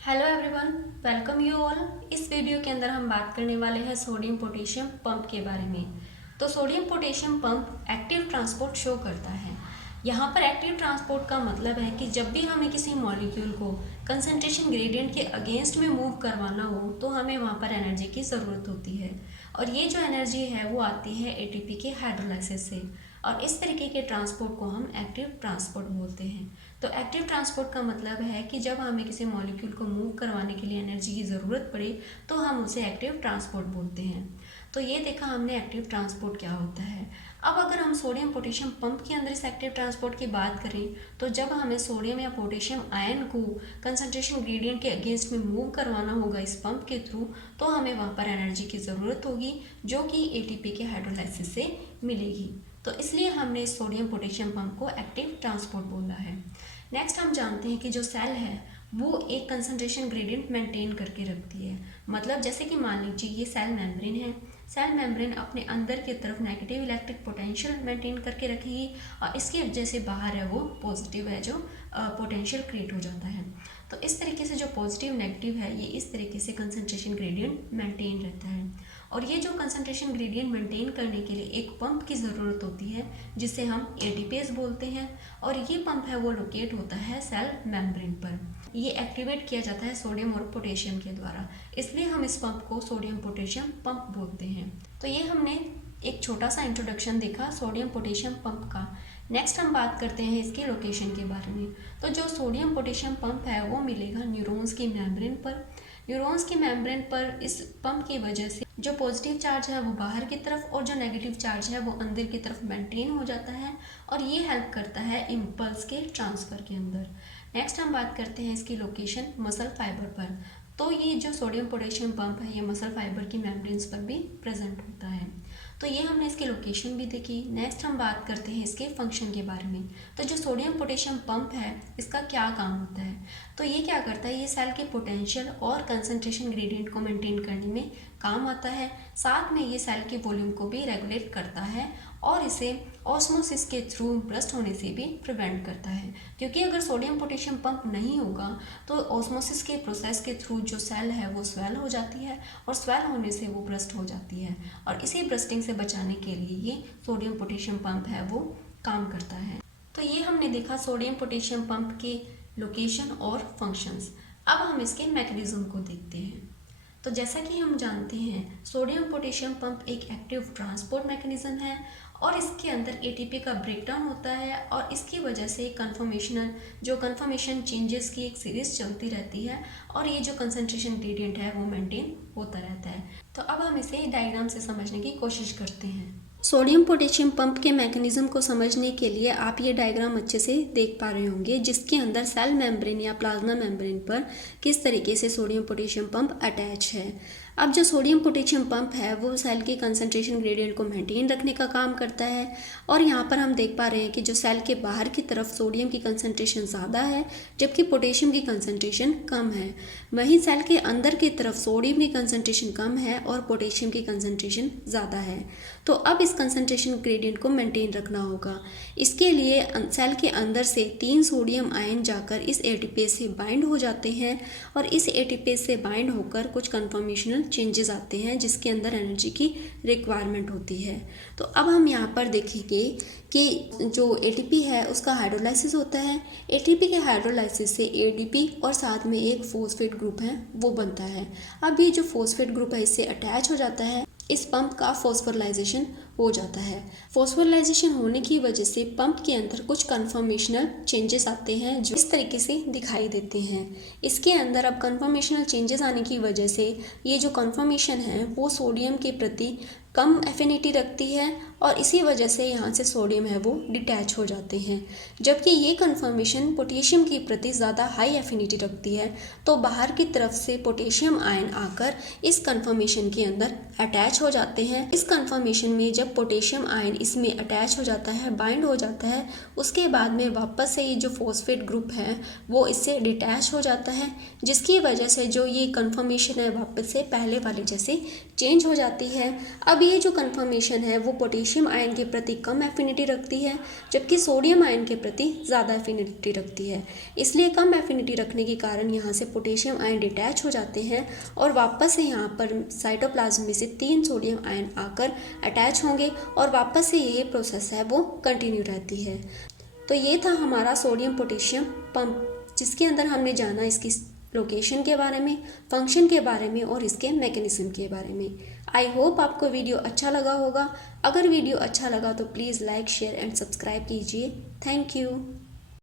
Hello everyone, welcome you all. इस video के अंदर हम बात करने वाले हैं सोडियम पोटेशियम पंप के बारे में। तो sodium potassium pump active transport show करता है। यहाँ पर एक्टिव ट्रांसपोर्ट का मतलब है कि जब भी हमें किसी मॉलिक्यूल को कंसंट्रेशन ग्रेडियंट के अगेंस्ट में मूव करवाना हो तो हमें वहाँ पर एनर्जी की ज़रूरत होती है। और ये जो एनर्जी है वो आती है एटीपी के हाइड्रोलाइसिस से। और इस तरीके के ट्रांसपोर्ट को हम एक्टिव ट्रांसपोर्ट बोलते हैं। तो एक्टिव ट्रांसपोर्ट का मतलब है कि जब हमें किसी मॉलिक्यूल को मूव करवाने के लिए एनर्जी की ज़रूरत पड़े तो हम उसे एक्टिव ट्रांसपोर्ट बोलते हैं। तो ये देखा हमने एक्टिव ट्रांसपोर्ट क्या होता है। अब अगर हम सोडियम पोटेशियम पंप के अंदर इस एक्टिव ट्रांसपोर्ट की बात करें तो जब हमें सोडियम या पोटेशियम आयन को कंसंट्रेशन ग्रेडियंट के अगेंस्ट में मूव करवाना होगा इस पंप के थ्रू, तो हमें वहाँ पर एनर्जी की ज़रूरत होगी जो कि एटीपी के हाइड्रोलाइसिस से मिलेगी। तो इसलिए हमने इस सोडियम पोटेशियम पंप को एक्टिव ट्रांसपोर्ट बोला है। नेक्स्ट हम जानते हैं कि जो सेल है वो एक कंसंट्रेशन ग्रेडियंट मेंटेन करके रखती है। मतलब जैसे कि मान लीजिए ये सेल मेम्ब्रेन है। सेल मेम्ब्रेन अपने अंदर की तरफ नेगेटिव इलेक्ट्रिक पोटेंशियल मेंटेन करके रखेगी और इसकी वजह से बाहर है वो पॉजिटिव है जो पोटेंशियल क्रिएट हो जाता है। तो इस तरीके से जो पॉजिटिव नेगेटिव है ये इस तरीके से कंसंट्रेशन ग्रेडियंट मेंटेन रहता है। और ये जो कंसंट्रेशन ग्रेडियंट मेंटेन करने के लिए एक पंप की ज़रूरत होती है जिसे हम एटीपीएस बोलते हैं। और ये पंप है वो लोकेट होता है सेल मेम्ब्रेन पर। ये एक्टिवेट किया जाता है सोडियम और पोटेशियम के द्वारा, इसलिए हम इस पंप को सोडियम पोटेशियम पंप बोलते हैं। तो ये हमने एक छोटा सा इंट्रोडक्शन देखा सोडियम पोटेशियम पंप का। नेक्स्ट हम बात करते हैं इसके लोकेशन के बारे में। तो जो सोडियम पोटेशियम पंप है वो मिलेगा न्यूरॉन्स की मेम्ब्रेन पर। न्यूरॉन्स की मेम्ब्रेन पर इस पंप की वजह से जो पॉजिटिव चार्ज है वो बाहर की तरफ और जो नेगेटिव चार्ज है वो अंदर की तरफ मेंटेन हो जाता है और ये हेल्प करता है इम्पल्स के ट्रांसफ़र के अंदर। नेक्स्ट हम बात करते हैं इसकी लोकेशन मसल फाइबर पर। तो ये जो सोडियम पोटेशियम पंप है ये मसल फाइबर की मेम्ब्रेन्स पर भी प्रेजेंट होता है। तो ये हमने इसकी लोकेशन भी देखी। नेक्स्ट हम बात करते हैं इसके फंक्शन के बारे में। तो जो सोडियम पोटेशियम पंप है इसका क्या काम होता है। तो ये क्या करता है, ये सेल के पोटेंशियल और कंसंट्रेशन ग्रेडियंट को मेंटेन करने में काम आता है। साथ में ये सेल के वॉल्यूम को भी रेगुलेट करता है और इसे ऑस्मोसिस के थ्रू ब्रस्ट होने से भी प्रिवेंट करता है। क्योंकि अगर सोडियम पोटेशियम पंप नहीं होगा तो ऑस्मोसिस के प्रोसेस के थ्रू जो सेल है वो स्वेल हो जाती है और स्वेल होने से वो ब्रस्ट हो जाती है और इसी ब्रस्टिंग से बचाने के लिए ये सोडियम पोटेशियम पंप है वो काम करता है। तो ये हमने देखा सोडियम पोटेशियम पंप के लोकेशन और फंक्शंस। अब हम इसके मैकेनिज्म को देखते हैं। तो जैसा कि हम जानते हैं सोडियम पोटेशियम पंप एक एक्टिव ट्रांसपोर्ट मैकेनिज्म है और इसके अंदर एटीपी का ब्रेकडाउन होता है और इसकी वजह से कन्फर्मेशन चेंजेस की एक सीरीज चलती रहती है और ये जो कंसंट्रेशन ग्रेडियंट है वो मेंटेन होता रहता है। तो अब हम इसे डायग्राम से समझने की कोशिश करते हैं। सोडियम पोटेशियम पंप के मैकेनिज्म को समझने के लिए आप ये डायग्राम अच्छे से देख पा रहे होंगे जिसके अंदर सेल मेम्ब्रेन या प्लाज्मा मेम्ब्रेन पर किस तरीके से सोडियम पोटेशियम पंप अटैच है। अब जो सोडियम पोटेशियम पंप है वो सेल के कंसंट्रेशन ग्रेडियंट को मेंटेन रखने का काम करता है और यहाँ पर हम देख पा रहे हैं कि जो सेल के बाहर की तरफ सोडियम की कंसंट्रेशन ज़्यादा है जबकि पोटेशियम की कंसंट्रेशन कम है। वहीं सेल के अंदर की तरफ सोडियम की कंसंट्रेशन कम है और पोटेशियम की कंसंट्रेशन ज़्यादा है। तो अब इस कंसंट्रेशन ग्रेडियंट को मेंटेन रखना होगा। इसके लिए सेल के अंदर से 3 सोडियम आयन जाकर इस एटीपीएस से बाइंड हो जाते हैं और इस एटीपीएस से बाइंड होकर कुछ कन्फर्मेशनल चेंजेस आते हैं जिसके अंदर एनर्जी की रिक्वायरमेंट होती है। तो अब हम यहाँ पर देखेंगे कि जो एटीपी है उसका हाइड्रोलाइसिस होता है। एटीपी के हाइड्रोलाइसिस से एडीपी और साथ में एक फॉस्फेट ग्रुप है वो बनता है। अब ये जो फॉस्फेट ग्रुप है इससे अटैच हो जाता है, इस पंप का फॉस्फोराइलेशन हो जाता है। फॉस्फोराइलेशन होने की वजह से पंप के अंदर कुछ कन्फर्मेशनल चेंजेस आते हैं जो इस तरीके से दिखाई देते हैं। इसके अंदर अब कन्फर्मेशनल चेंजेस आने की वजह से ये जो कन्फर्मेशन है वो सोडियम के प्रति कम एफिनिटी रखती है और इसी वजह से यहाँ से सोडियम है वो डिटैच हो जाते हैं। जबकि ये कन्फर्मेशन पोटेशियम के प्रति ज़्यादा हाई एफिनिटी रखती है तो बाहर की तरफ से पोटेशियम आयन आकर इस कन्फर्मेशन के अंदर अटैच हो जाते हैं। इस कन्फर्मेशन में जब पोटेशियम आयन इसमें अटैच हो जाता है, बाइंड हो जाता है, उसके बाद में वापस से ये जो फॉस्फेट ग्रुप है वो इससे डिटैच हो जाता है जिसकी वजह से जो ये कन्फर्मेशन है वापस से पहले वाले जैसे चेंज हो जाती है। अब ये जो कन्फर्मेशन है वो पोटेशियम आयन के प्रति कम एफिनिटी रखती है, जबकि सोडियम आयन के प्रति ज़्यादा एफिनिटी रखती है। इसलिए कम एफिनिटी रखने के कारण यहाँ से पोटेशियम आयन डिटैच हो जाते हैं और वापस से यहाँ पर साइटोप्लाज्म में से 3 सोडियम आयन आकर अटैच होंगे और वापस से ये प्रोसेस है वो कंटिन्यू रहती है। तो ये था हमारा सोडियम पोटेशियम पंप, जिसके अंदर हमने जाना इसकी लोकेशन के बारे में, फंक्शन के बारे में और इसके मैकेनिज्म के बारे में। आई होप आपको वीडियो अच्छा लगा होगा। अगर वीडियो अच्छा लगा तो please like, share and subscribe कीजिए। Thank you.